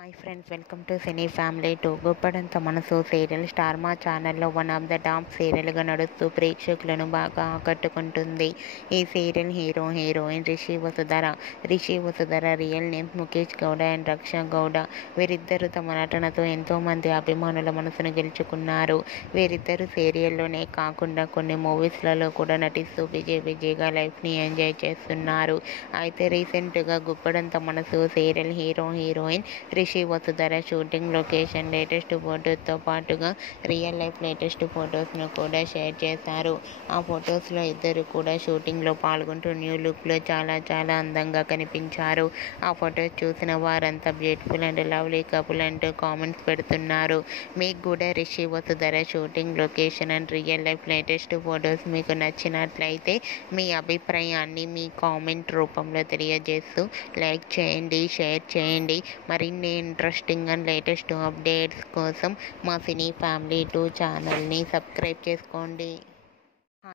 Hi friends, welcome to cine family two. Guppedantha Manasu serial star మా ఛానల్లో one of the top సీరియల్గా నడుస్తూ ప్రేక్షకులను బాగా ఆకట్టుకుంటుంది. ఈ serial heroine Rishi Vasudhara real name Mukesh Gowda and Raksha Gowda. వీరిద్దరూ తమ నటనతో ఎంతోమంది అభిమానుల మనసును గెలుచుకున్నారు. వీరిద్దరూ సీరియల్లోనే కాకుండా కొన్ని మూవీస్లలో కూడా నటిస్తూ విజయ్గా లైఫ్ని ఎంజాయ్ చేస్తున్నారు. అయితే రీసెంట్గా Guppedantha Manasu serial heroine Rishi Vasudhara shooting location latest ఫొటోస్తో పాటుగా రియల్ లైఫ్ లేటెస్ట్ ఫొటోస్ను కూడా షేర్ చేశారు. ఆ ఫొటోస్లో ఇద్దరు కూడా షూటింగ్లో పాల్గొంటూ న్యూ లుక్లో చాలా అందంగా కనిపించారు. ఆ ఫొటోస్ చూసిన వారంతా బ్యూటిఫుల్ అండ్ లవ్లీ కపుల్ అంటూ కామెంట్స్ పెడుతున్నారు. మీకు కూడా Rishi Vasudhara shooting location and real life latest photos మీకు నచ్చినట్లయితే మీ అభిప్రాయాన్ని మీ కామెంట్ రూపంలో తెలియజేస్తూ లైక్ చేయండి, షేర్ చేయండి. మరిన్ని ఇంట్రెస్టింగ్ అండ్ లేటెస్ట్ అప్డేట్స్ కోసం మా సినీ ఫ్యామిలీ 2 ఛానల్ని సబ్స్క్రైబ్ చేసుకోండి.